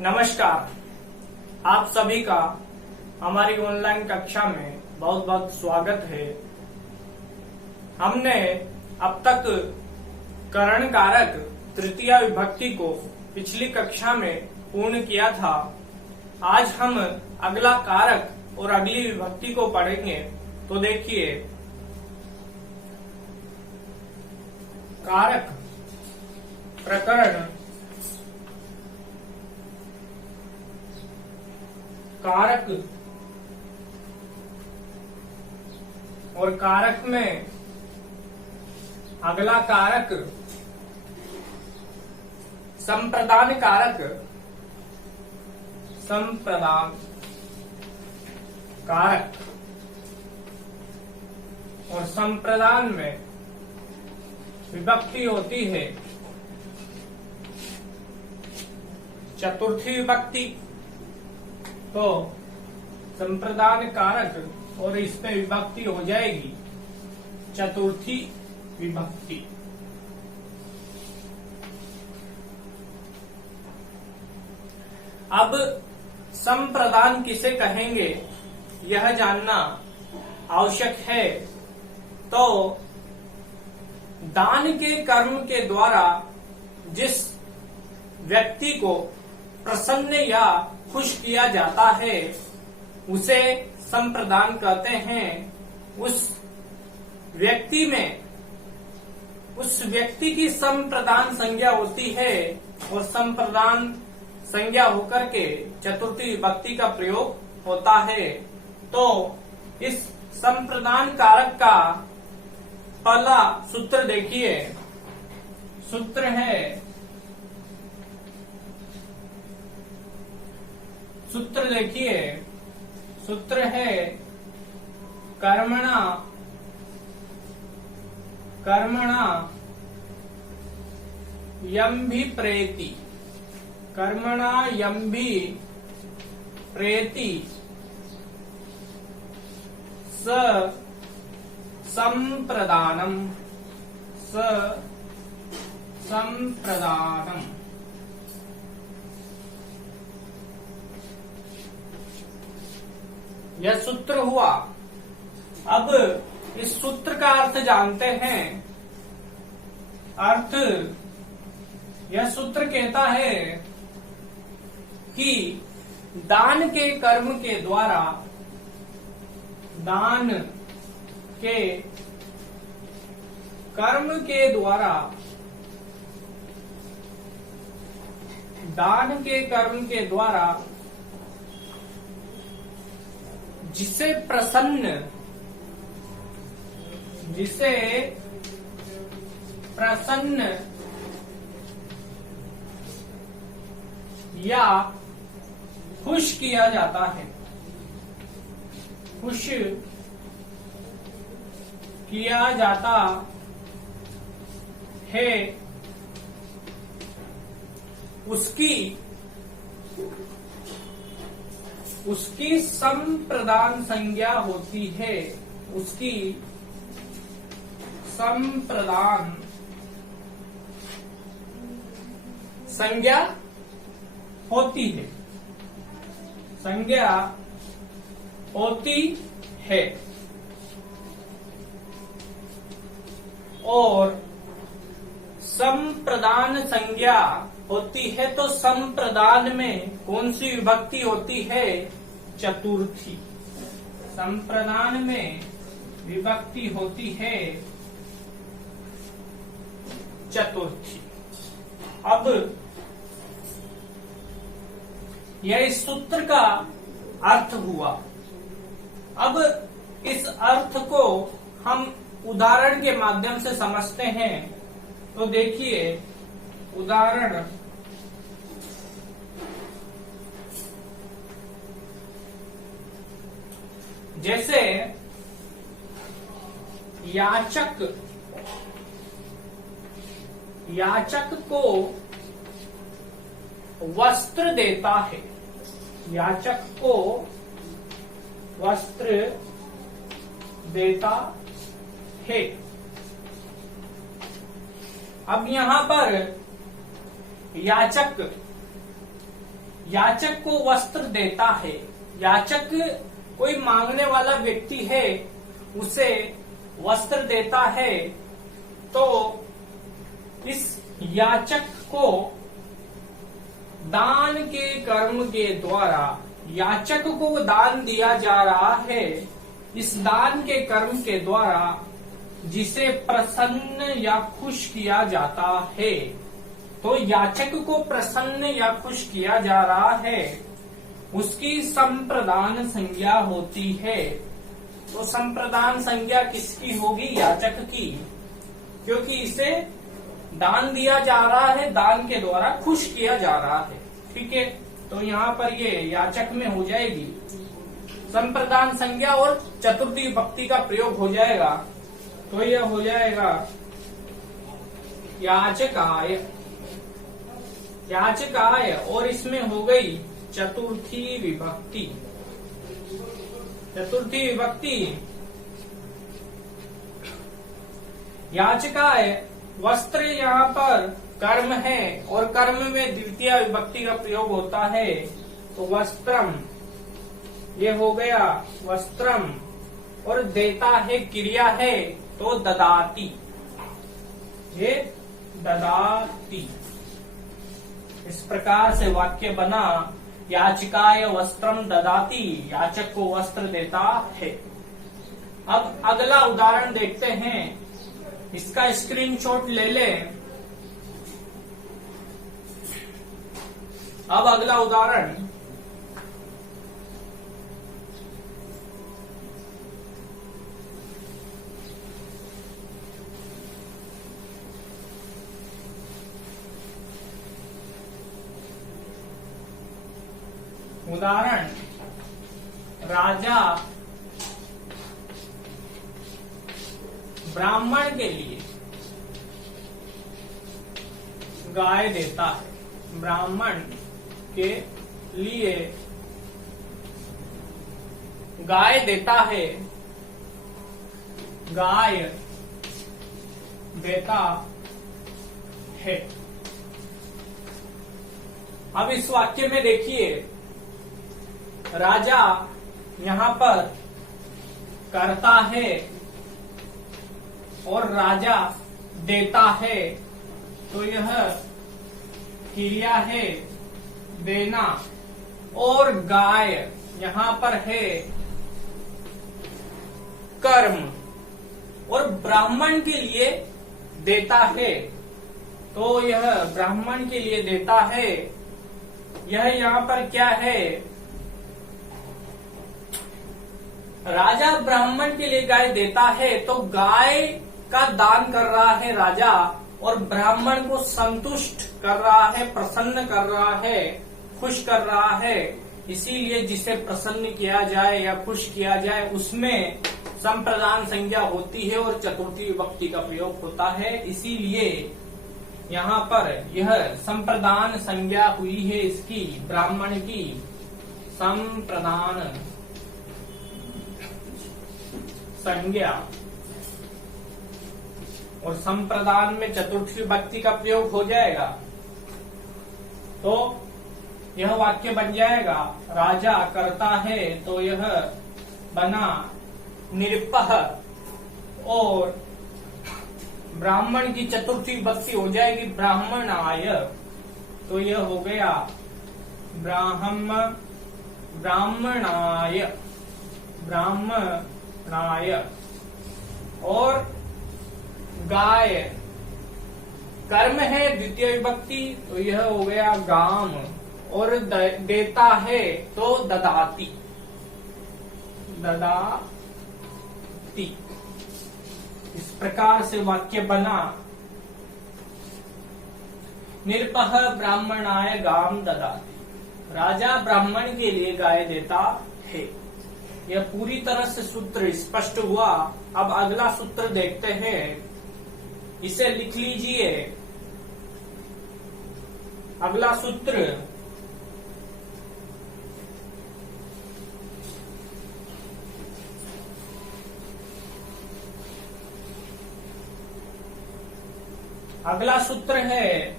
नमस्कार। आप सभी का हमारी ऑनलाइन कक्षा में बहुत बहुत स्वागत है। हमने अब तक करण कारक तृतीया विभक्ति को पिछली कक्षा में पूर्ण किया था। आज हम अगला कारक और अगली विभक्ति को पढ़ेंगे। तो देखिए, कारक प्रकरण कारक और कारक में अगला कारक संप्रदान कारक। संप्रदान कारक और संप्रदान में विभक्ति होती है चतुर्थी विभक्ति। तो संप्रदान कारक और इसमें विभक्ति हो जाएगी चतुर्थी विभक्ति। अब संप्रदान किसे कहेंगे यह जानना आवश्यक है। तो दान के कर्म के द्वारा जिस व्यक्ति को प्रसन्न या खुश किया जाता है उसे संप्रदान कहते हैं। उस व्यक्ति की संप्रदान संज्ञा होती है और संप्रदान संज्ञा होकर के चतुर्थी विभक्ति का प्रयोग होता है। तो इस संप्रदान कारक का पहला सूत्र देखिए। सूत्र देखिए, सूत्र है कर्मणा यम्भि प्रेति। कर्मणा यम्भि प्रेति स संप्रदानम। यह सूत्र हुआ। अब इस सूत्र का अर्थ जानते हैं। अर्थ, यह सूत्र कहता है कि दान के कर्म के द्वारा जिसे प्रसन्न या खुश किया जाता है, उसकी संप्रदान संज्ञा होती है। उसकी संप्रदान संज्ञा होती है। और संप्रदान संज्ञा होती है तो संप्रदान में कौन सी विभक्ति होती है? चतुर्थी। संप्रदान में विभक्ति होती है चतुर्थी। अब यह इस सूत्र का अर्थ हुआ। अब इस अर्थ को हम उदाहरण के माध्यम से समझते हैं। तो देखिए, उदाहरण जैसे याचक को वस्त्र देता है। याचक को वस्त्र देता है। अब यहाँ पर याचक याचक को वस्त्र देता है। याचक कोई मांगने वाला व्यक्ति है, उसे वस्त्र देता है, तो इस याचक को दान के कर्म के द्वारा याचक को दान दिया जा रहा है। इस दान के कर्म के द्वारा जिसे प्रसन्न या खुश किया जाता है, तो याचक को प्रसन्न या खुश किया जा रहा है, उसकी संप्रदान संज्ञा होती है। तो संप्रदान संज्ञा किसकी होगी? याचक की, क्योंकि इसे दान दिया जा रहा है, दान के द्वारा खुश किया जा रहा है। ठीक है, तो यहाँ पर ये याचक में हो जाएगी संप्रदान संज्ञा और चतुर्थी विभक्ति का प्रयोग हो जाएगा। तो यह हो जाएगा याचकाय। याचकाय, और इसमें हो गई चतुर्थी विभक्ति। चतुर्थी विभक्ति याचकाय। वस्त्र यहाँ पर कर्म है और कर्म में द्वितीय विभक्ति का प्रयोग होता है, तो वस्त्रम, ये हो गया वस्त्रम। और देता है क्रिया है, तो ददाती, ये ददाती। इस प्रकार से वाक्य बना, याचिकाय वस्त्रम ददाती, याचक को वस्त्र देता है। अब अगला उदाहरण देखते हैं, इसका स्क्रीनशॉट ले लें। अब अगला उदाहरण, राजा ब्राह्मण के लिए गाय देता है। ब्राह्मण के लिए गाय देता है, गाय देता है। अब इस वाक्य में देखिए, राजा यहाँ पर करता है और राजा देता है, तो यह क्रिया है देना, और गाय यहाँ पर है कर्म, और ब्राह्मण के लिए देता है, तो यह ब्राह्मण के लिए देता है। यह यहाँ पर क्या है? राजा ब्राह्मण के लिए गाय देता है, तो गाय का दान कर रहा है राजा, और ब्राह्मण को संतुष्ट कर रहा है, प्रसन्न कर रहा है, खुश कर रहा है। इसीलिए जिसे प्रसन्न किया जाए या खुश किया जाए, उसमें संप्रदान संज्ञा होती है और चतुर्थी विभक्ति का प्रयोग होता है। इसीलिए यहाँ पर यह संप्रदान संज्ञा हुई है, इसकी ब्राह्मण की संप्रदान संज्ञा, और संप्रदान में चतुर्थी विभक्ति का प्रयोग हो जाएगा, तो यह वाक्य बन जाएगा राजा करता है, तो यह बना निरपह, और ब्राह्मण की चतुर्थी विभक्ति हो जाएगी ब्राह्मणाय, तो यह हो गया ब्राह्मणाय, ब्राह्मणाय। और गाय कर्म है द्वितीय विभक्ति, तो यह हो गया गाम, और देता है तो ददाती, ददाती। इस प्रकार से वाक्य बना, निरपह ब्राह्मणाय गाम ददाति। राजा ब्राह्मण के लिए गाय देता है। यह पूरी तरह से सूत्र स्पष्ट हुआ। अब अगला सूत्र देखते हैं, इसे लिख लीजिए। अगला सूत्र है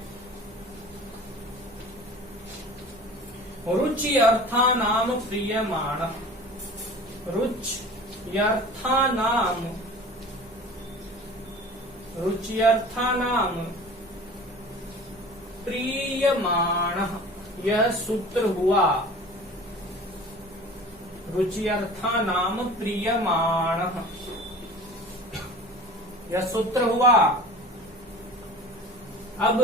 रुच्यर्थानाम प्रीयमाणः, रुच्यर्थानाम प्रीयमाणः, यह सूत्र हुआ। रुच्यर्थानाम प्रीयमाणः, यह सूत्र हुआ। अब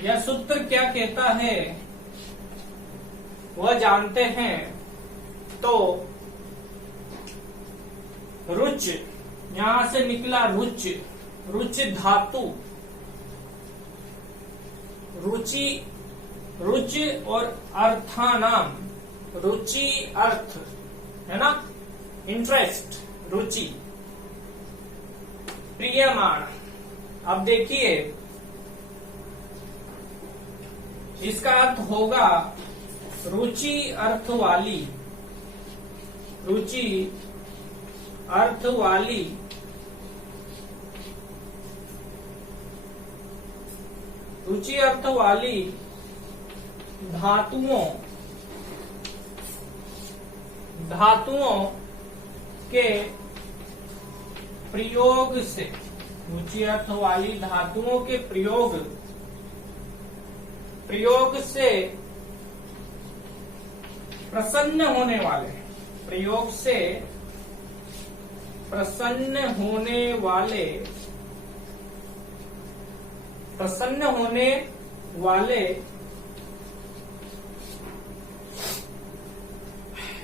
यह सूत्र क्या कहता है वह जानते हैं। तो रुच, यहां से निकला रुच, रुच धातु, रुचि, रुच और अर्थानाम, रुचि अर्थ है ना, इंटरेस्ट, रुचि, प्रियमाण। अब देखिए इसका अर्थ होगा रुचि अर्थ वाली, रुचि अर्थ वाली, रुचि अर्थ वाली धातुओं, धातुओं के प्रयोग से, रुचि अर्थ वाली धातुओं के प्रयोग से प्रसन्न होने वाले, प्रयोग से प्रसन्न होने वाले, प्रसन्न होने वाले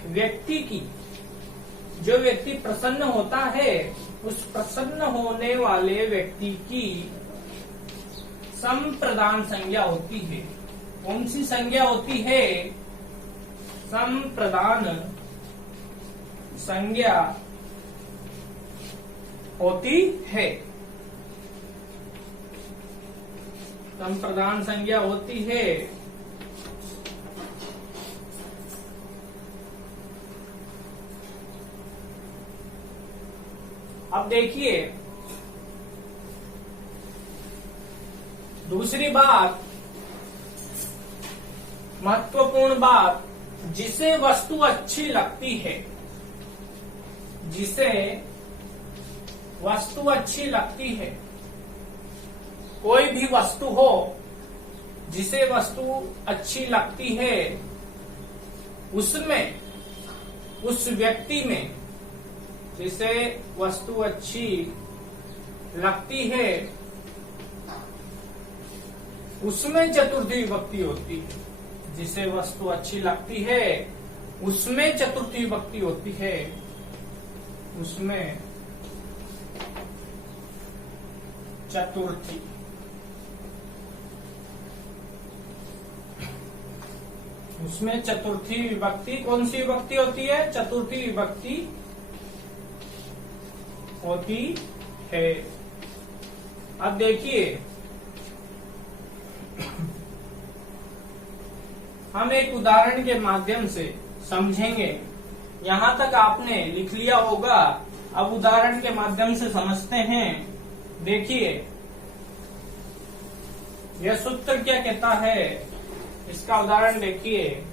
व्यक्ति की, जो व्यक्ति प्रसन्न होता है उस प्रसन्न होने वाले व्यक्ति की संप्रदान संज्ञा होती है। कौन सी संज्ञा होती है? संप्रदान संज्ञा होती है, संप्रदान संज्ञा होती है। अब देखिए दूसरी बात, महत्वपूर्ण बात, जिसे वस्तु अच्छी लगती है, जिसे वस्तु अच्छी लगती है, कोई भी वस्तु हो जिसे वस्तु अच्छी लगती है, उसमें, उस व्यक्ति में जिसे वस्तु अच्छी लगती है उसमें चतुर्थी विभक्ति होती है। जिसे वस्तु अच्छी लगती है उसमें चतुर्थी विभक्ति होती है, उसमें चतुर्थी, उसमें चतुर्थी विभक्ति। कौन सी विभक्ति होती है? चतुर्थी विभक्ति होती है। अब देखिए हम एक उदाहरण के माध्यम से समझेंगे। यहां तक आपने लिख लिया होगा, अब उदाहरण के माध्यम से समझते हैं। देखिए यह सूत्र क्या कहता है, इसका उदाहरण देखिए।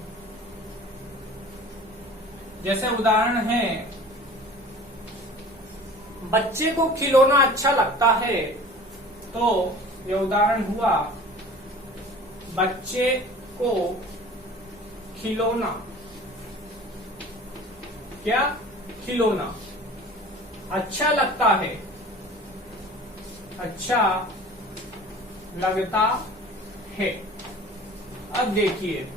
जैसे उदाहरण है, बच्चे को खिलौना अच्छा लगता है, तो यह उदाहरण हुआ बच्चे को खिलौना, क्या खिलौना अच्छा लगता है, अच्छा लगता है। अब देखिए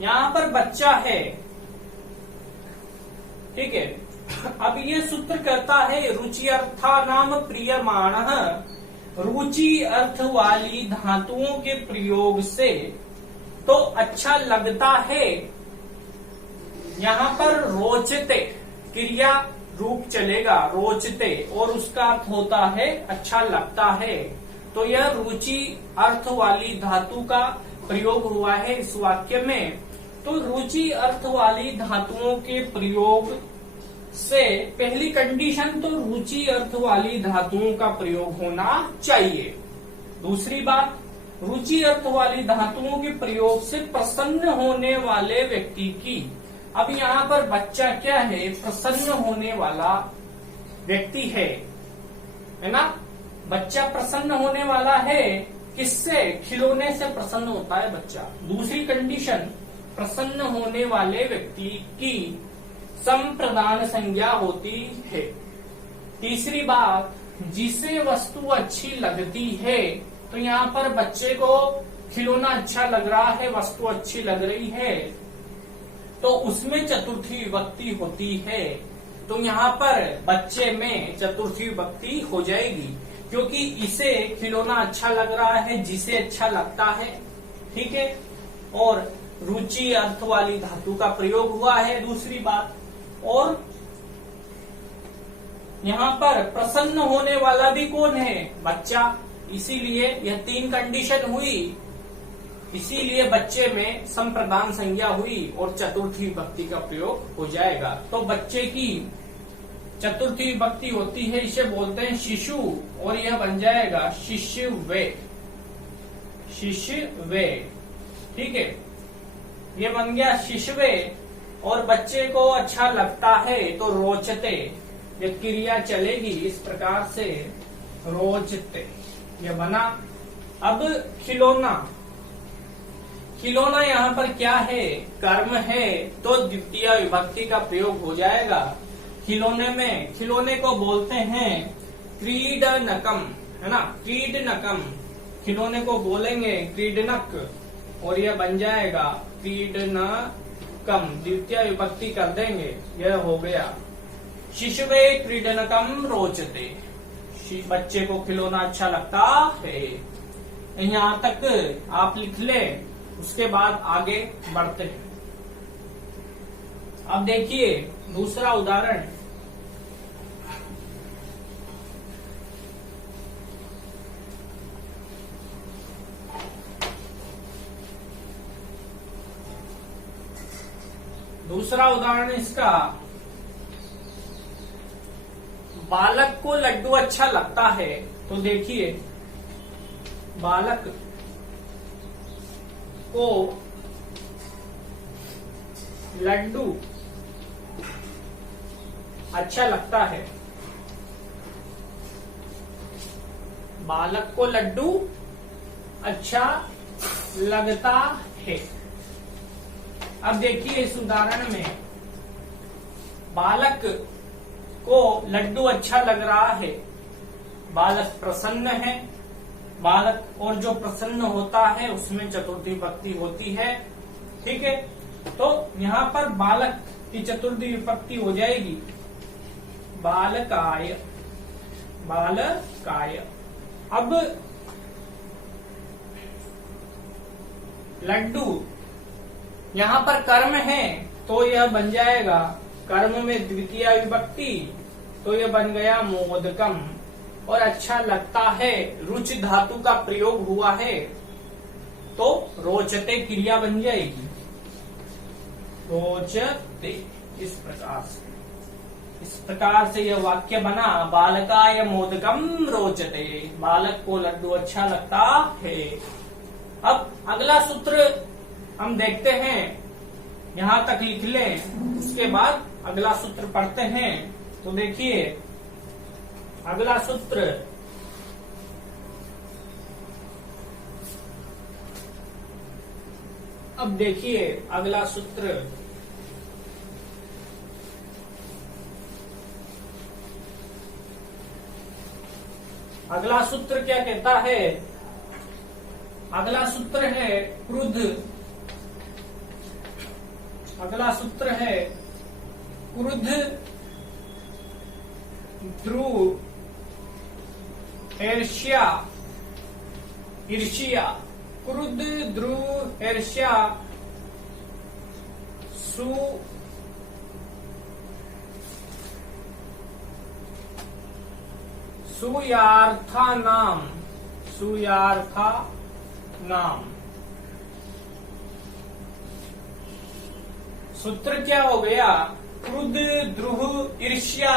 यहां पर बच्चा है, ठीक है। अब ये सूत्र कहता है रुचि अर्थानाम प्रीयमाणः, रुचि अर्थ वाली धातुओं के प्रयोग से तो अच्छा लगता है। यहां पर रोचते क्रिया रूप चलेगा, रोचते, और उसका अर्थ होता है अच्छा लगता है। तो यह रुचि अर्थ वाली धातु का प्रयोग हुआ है इस वाक्य में। तो रुचि अर्थ वाली धातुओं के प्रयोग से पहली कंडीशन तो रुचि अर्थ वाली धातुओं का प्रयोग होना चाहिए। दूसरी बात, रुचि अर्थ वाली धातुओं के प्रयोग से प्रसन्न होने वाले व्यक्ति की। अब यहाँ पर बच्चा क्या है? प्रसन्न होने वाला व्यक्ति है ना। बच्चा प्रसन्न होने वाला है किससे? खिलौने से प्रसन्न होता है बच्चा। दूसरी कंडीशन, प्रसन्न होने वाले व्यक्ति की संप्रदान संज्ञा होती है। तीसरी बात, जिसे वस्तु अच्छी लगती है, तो यहाँ पर बच्चे को खिलौना अच्छा लग रहा है, वस्तु अच्छी लग रही है, तो उसमें चतुर्थी विभक्ति होती है। तो यहाँ पर बच्चे में चतुर्थी विभक्ति हो जाएगी, क्योंकि इसे खिलौना अच्छा लग रहा है, जिसे अच्छा लगता है, ठीक है। और रुचि अर्थ वाली धातु का प्रयोग हुआ है, दूसरी बात। और यहाँ पर प्रसन्न होने वाला भी कौन है? बच्चा। इसीलिए यह तीन कंडीशन हुई, इसीलिए बच्चे में संप्रदान संज्ञा हुई और चतुर्थी विभक्ति का प्रयोग हो जाएगा। तो बच्चे की चतुर्थी विभक्ति होती है, इसे बोलते हैं शिशु, और यह बन जाएगा शिशुवे। शिशुवे, ठीक है, ये बन गया शिशुवे। और बच्चे को अच्छा लगता है तो रोचते, ये क्रिया चलेगी इस प्रकार से, रोचते, ये बना। अब खिलौना, खिलौना यहाँ पर क्या है? कर्म है, तो द्वितीय विभक्ति का प्रयोग हो जाएगा। खिलौने में, खिलौने को बोलते हैं क्रीडनकम, है ना, क्रीडनकम। खिलौने को बोलेंगे क्रीडनक, और यह बन जाएगा क्रीडनकम, द्वितीय विभक्ति कर देंगे, यह हो गया शिशुवे क्रीडनकम रोचते। बच्चे को खिलौना अच्छा लगता है। यहाँ तक आप लिख ले, उसके बाद आगे बढ़ते हैं। अब देखिए दूसरा उदाहरण, दूसरा उदाहरण इसका, बालक को लड्डू अच्छा लगता है। तो देखिए, बालक को लड्डू अच्छा लगता है, बालक को लड्डू अच्छा लगता है। अब देखिए इस उदाहरण में, बालक को लड्डू अच्छा लग रहा है, बालक प्रसन्न है, बालक और जो प्रसन्न होता है उसमें चतुर्थी विभक्ति होती है, ठीक है। तो यहाँ पर बालक की चतुर्थी विभक्ति हो जाएगी बालकाय, बालकाय। अब लड्डू यहाँ पर कर्म है, तो यह बन जाएगा, कर्म में द्वितीय विभक्ति, तो यह बन गया मोदकम। और अच्छा लगता है, रुचि धातु का प्रयोग हुआ है, तो रोचते क्रिया बन जाएगी, रोचते। इस प्रकार से यह वाक्य बना, बालकाय मोदकम रोचते, बालक को लड्डू अच्छा लगता है। अब अगला सूत्र हम देखते हैं, यहाँ तक लिख लें, उसके बाद अगला सूत्र पढ़ते हैं। तो देखिए अगला सूत्र, अब देखिए अगला सूत्र, अगला सूत्र क्या कहता है? अगला सूत्र है क्रुद्ध, अगला सूत्र है क्रुद्ध ध्रुव ईर्ष्या, ईर्ष्या, क्रुद्ध ध्रुव ईर्ष्या सुयार्था नाम, सुयार्था नाम। सूत्र क्या हो गया? क्रुद्ध ध्रुव ईर्ष्या,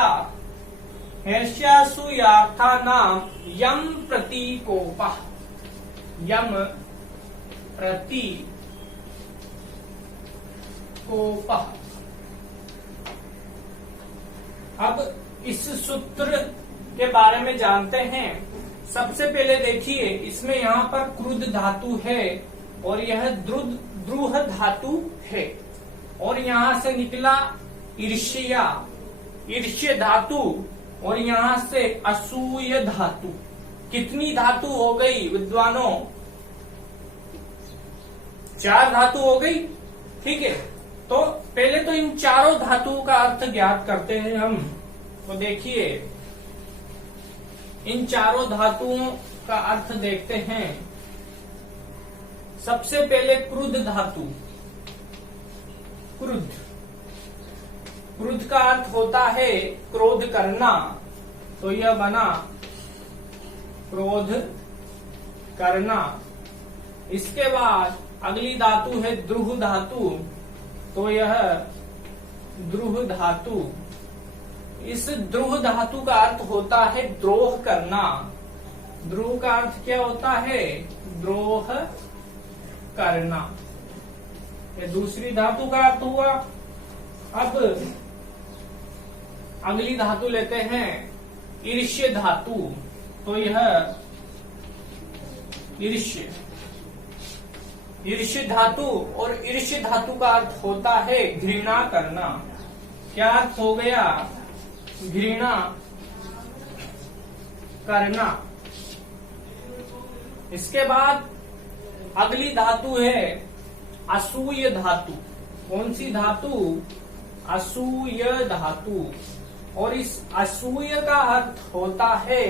ईर्ष्या सुयार्था नाम यम प्रतीकोपः, यम प्रति कोपः। अब इस सूत्र के बारे में जानते हैं। सबसे पहले देखिए, इसमें यहाँ पर क्रुद्ध धातु है और यह द्रुह धातु है, और यहाँ से निकला ईर्ष्या, ईर्ष्य धातु, और यहाँ से असूय धातु। कितनी धातु हो गई विद्वानों? 4 धातु हो गई। ठीक है, तो पहले तो इन चारों धातुओं का अर्थ ज्ञात करते हैं हम। तो देखिए, इन चारों धातुओं का अर्थ देखते हैं। सबसे पहले क्रुद्ध धातु। क्रुद्ध, क्रुद्ध का अर्थ होता है क्रोध करना, तो यह बना क्रोध करना। इसके बाद अगली धातु है द्रुह धातु, तो यह द्रुह धातु। इस द्रुह धातु का अर्थ होता है द्रोह करना। द्रोह का अर्थ क्या होता है? द्रोह करना। ये दूसरी धातु का अर्थ हुआ। अब अगली धातु लेते हैं ईर्ष्य धातु, तो यह ईर्ष्य, ईर्ष्य धातु, और ईर्ष्य धातु का अर्थ होता है घृणा करना। क्या अर्थ हो गया? घृणा करना। इसके बाद अगली धातु है असूय धातु। कौन सी धातु? असूय धातु। और इस असूय का अर्थ होता है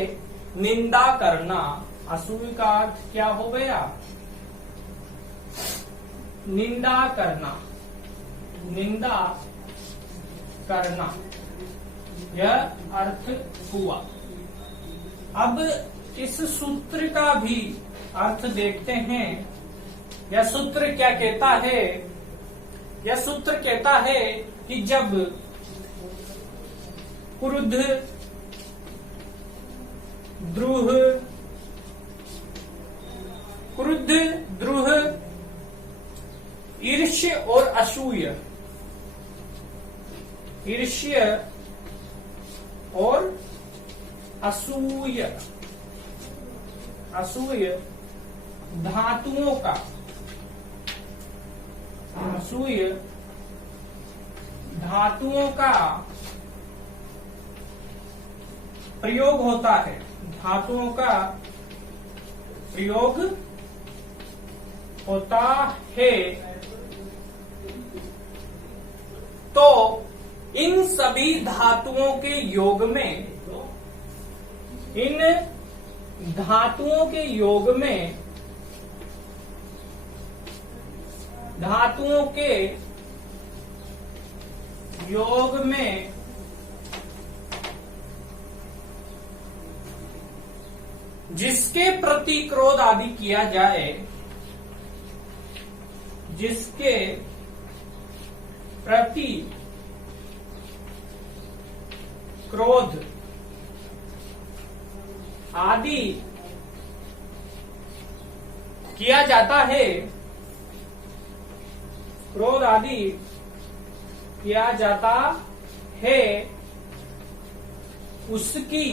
निंदा करना। असूय का अर्थ क्या हो गया? निंदा करना, निंदा करना, यह अर्थ हुआ। अब इस सूत्र का भी अर्थ देखते हैं। यह सूत्र क्या कहता है? यह सूत्र कहता है कि जब क्रुद्ध, द्रुह, क्रुद्ध, द्रुह, ईर्ष्य और असूय, ईर्ष्य और असूय, असूय धातुओं का, असूय धातुओं का प्रयोग होता है। धातुओं का प्रयोग होता है। तो इन सभी धातुओं के योग में, इन धातुओं के योग में, धातुओं के योग में जिसके प्रति क्रोध आदि किया जाए, जिसके प्रति क्रोध आदि किया जाता है, क्रोध आदि किया जाता है, उसकी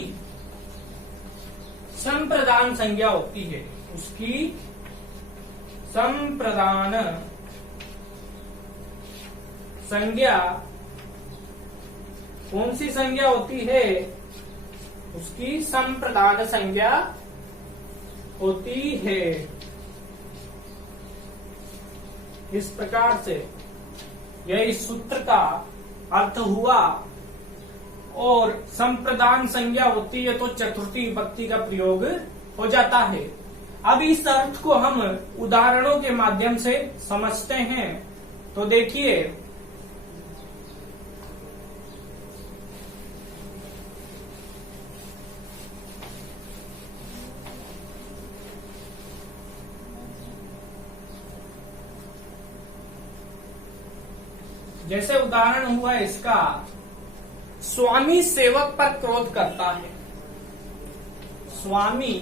संप्रदान संज्ञा होती है। उसकी संप्रदान संज्ञा कौन सी संज्ञा होती है? उसकी संप्रदान संज्ञा होती है। इस प्रकार से यह इस सूत्र का अर्थ हुआ। और संप्रदान संज्ञा होती है तो चतुर्थी विभक्ति का प्रयोग हो जाता है। अब इस अर्थ को हम उदाहरणों के माध्यम से समझते हैं। तो देखिए, जैसे उदाहरण हुआ इसका, स्वामी सेवक पर क्रोध करता है। स्वामी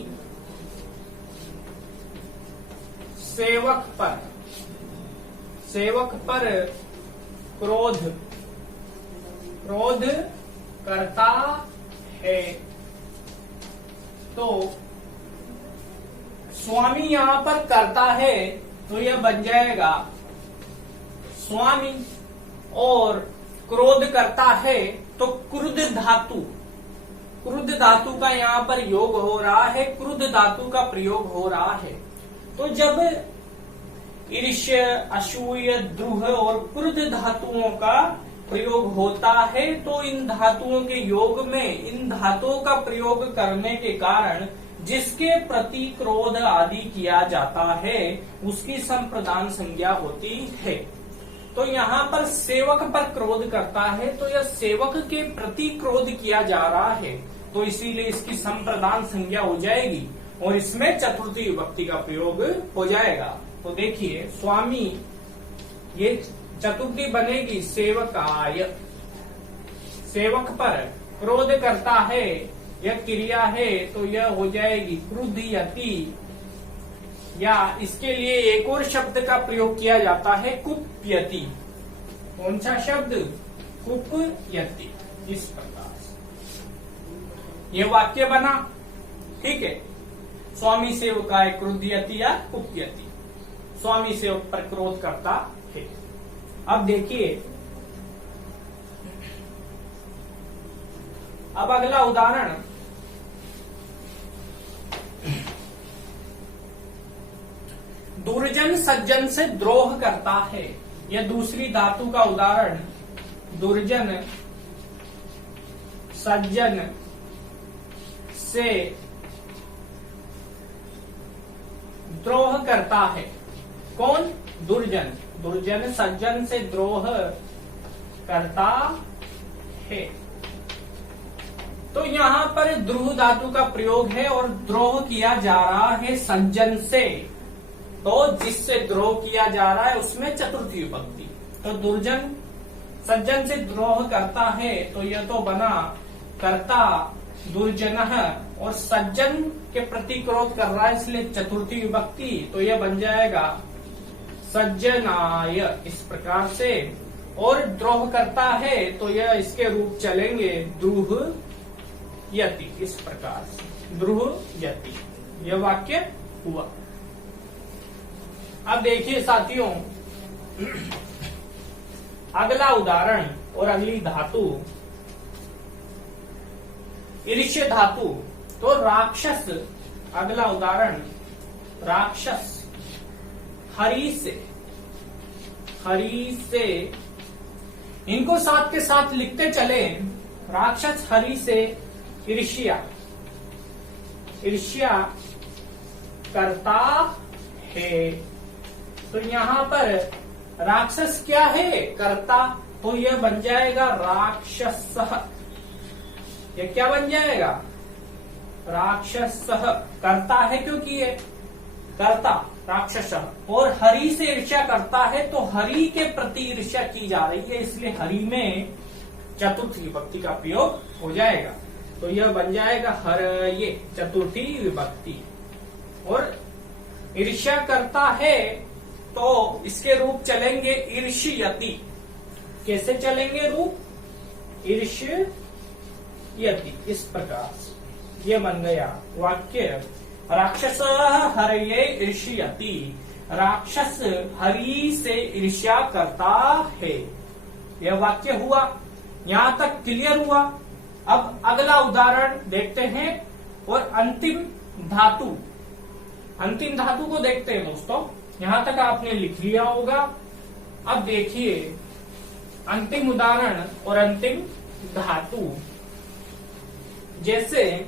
सेवक पर क्रोध करता है तो स्वामी यहां पर करता है तो यह बन जाएगा स्वामी, और क्रोध करता है तो क्रुद्ध धातु का यहाँ पर योग हो रहा है, क्रुद्ध धातु का प्रयोग हो रहा है। तो जब ईर्ष्य, असूय, द्रोह और क्रुद्ध धातुओं का प्रयोग होता है तो इन धातुओं के योग में इन धातुओं का प्रयोग करने के कारण जिसके प्रति क्रोध आदि किया जाता है उसकी संप्रदान संज्ञा होती है। तो यहाँ पर सेवक पर क्रोध करता है तो यह सेवक के प्रति क्रोध किया जा रहा है, तो इसीलिए इसकी संप्रदान संज्ञा हो जाएगी और इसमें चतुर्थी विभक्ति का प्रयोग हो जाएगा। तो देखिए स्वामी, ये चतुर्थी बनेगी सेवकाय, सेवक पर क्रोध करता है, यह क्रिया है तो यह हो जाएगी क्रुध्यति, या इसके लिए एक और शब्द का प्रयोग किया जाता है कुप्यति। कौन सा शब्द? कुप्यति। इस प्रकार से यह वाक्य बना, ठीक है। स्वामी सेवकाय क्रुध्यति या कुप्यति, स्वामी सेवक पर क्रोध करता है। अब देखिए, अब अगला उदाहरण, दुर्जन सज्जन से द्रोह करता है। यह दूसरी धातु का उदाहरण, दुर्जन सज्जन से द्रोह करता है। कौन? दुर्जन। दुर्जन सज्जन से द्रोह करता है। तो यहाँ पर द्रोह धातु का प्रयोग है और द्रोह किया जा रहा है सज्जन से, तो जिससे द्रोह किया जा रहा है उसमें चतुर्थी विभक्ति। तो दुर्जन सज्जन से द्रोह करता है तो यह तो बना कर्ता दुर्जन, और सज्जन के प्रति क्रोध कर रहा है इसलिए चतुर्थी विभक्ति, तो यह बन जाएगा सज्जनाय। इस प्रकार से, और द्रोह करता है तो यह इसके रूप चलेंगे द्रुह्यति। इस प्रकार से द्रुह्यति यह वाक्य हुआ। अब देखिए साथियों, अगला उदाहरण और अगली धातु ईर्ष्य धातु। तो राक्षस, अगला उदाहरण राक्षस, हरि से, इनको साथ के साथ लिखते चले। राक्षस हरि से ईर्ष्या करता है। तो यहाँ पर राक्षस क्या है? कर्ता, तो यह बन जाएगा राक्षस। यह क्या बन जाएगा? राक्षस। करता है क्योंकि ये कर्ता राक्षस, और हरि से ईर्ष्या करता है तो हरि के प्रति ईर्ष्या की जा रही है, इसलिए हरि में चतुर्थी विभक्ति का प्रयोग हो जाएगा। तो यह बन जाएगा हरये, चतुर्थी विभक्ति। और ईर्ष्या करता है तो इसके रूप चलेंगे ईर्ष्यति। कैसे चलेंगे रूप? ईर्ष्यति। इस प्रकार से यह बन गया वाक्य, राक्षस हरये ईर्ष्यति। राक्षस हरि से ईर्ष्या करता है। यह वाक्य हुआ। यहां तक क्लियर हुआ। अब अगला उदाहरण देखते हैं और अंतिम धातु को देखते हैं दोस्तों। यहां तक आपने लिख लिया होगा। अब देखिए अंतिम उदाहरण और अंतिम धातु। जैसे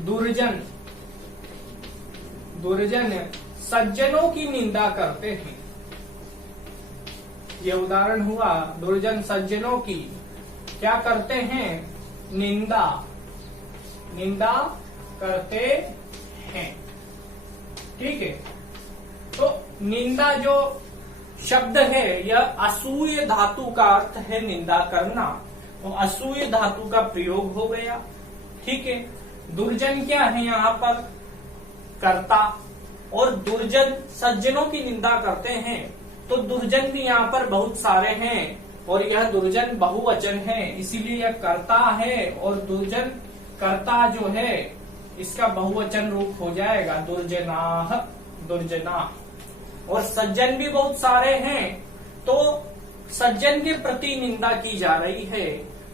दुर्जन सज्जनों की निंदा करते हैं। यह उदाहरण हुआ, दुर्जन सज्जनों की क्या करते हैं? निंदा करते हैं। ठीक है। तो निंदा जो शब्द है यह असूय धातु का अर्थ है निंदा करना, तो असूय धातु का प्रयोग हो गया। ठीक है। दुर्जन क्या है यहाँ पर? कर्ता। और दुर्जन सज्जनों की निंदा करते हैं, तो दुर्जन भी यहाँ पर बहुत सारे हैं और यह दुर्जन बहुवचन है, इसीलिए यह कर्ता है और दुर्जन कर्ता जो है इसका बहुवचन रूप हो जाएगा दुर्जनाः, दुर्जना। और सज्जन भी बहुत सारे हैं, तो सज्जन के प्रति निंदा की जा रही है,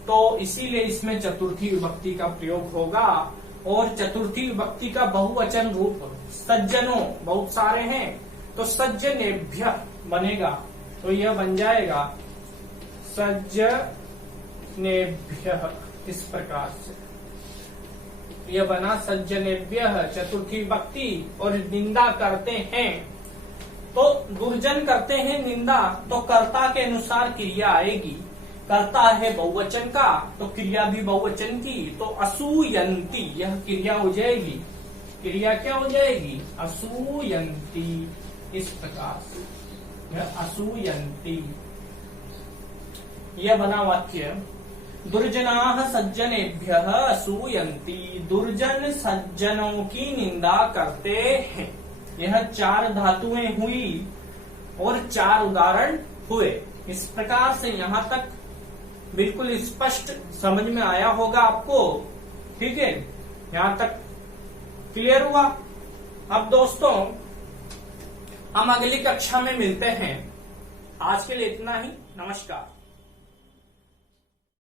तो इसीलिए इसमें चतुर्थी विभक्ति का प्रयोग होगा। और चतुर्थी विभक्ति का बहुवचन रूप सज्जनों बहुत सारे हैं, तो सज्जनेभ्य बनेगा, तो यह बन जाएगा सज्जनेभ्य। इस प्रकार से यह बना सज्जनेभ्य चतुर्थी विभक्ति। और निंदा करते हैं, तो दुर्जन करते हैं निंदा, तो कर्ता के अनुसार क्रिया आएगी। कर्ता है बहुवचन का, तो क्रिया भी बहुवचन की, तो असूयन्ति यह क्रिया हो जाएगी। क्रिया क्या हो जाएगी? असूयन्ति। इस प्रकार से यह असूयन्ति, यह बना वाक्य। दुर्जनाः सज्जनेभ्यः असूयन्ति, दुर्जन सज्जनों की निंदा करते हैं। यह 4 धातुएं हुई और 4 उदाहरण हुए। इस प्रकार से यहाँ तक बिल्कुल स्पष्ट समझ में आया होगा आपको, ठीक है? यहाँ तक क्लियर हुआ। अब दोस्तों हम अगली कक्षा में मिलते हैं। आज के लिए इतना ही। नमस्कार।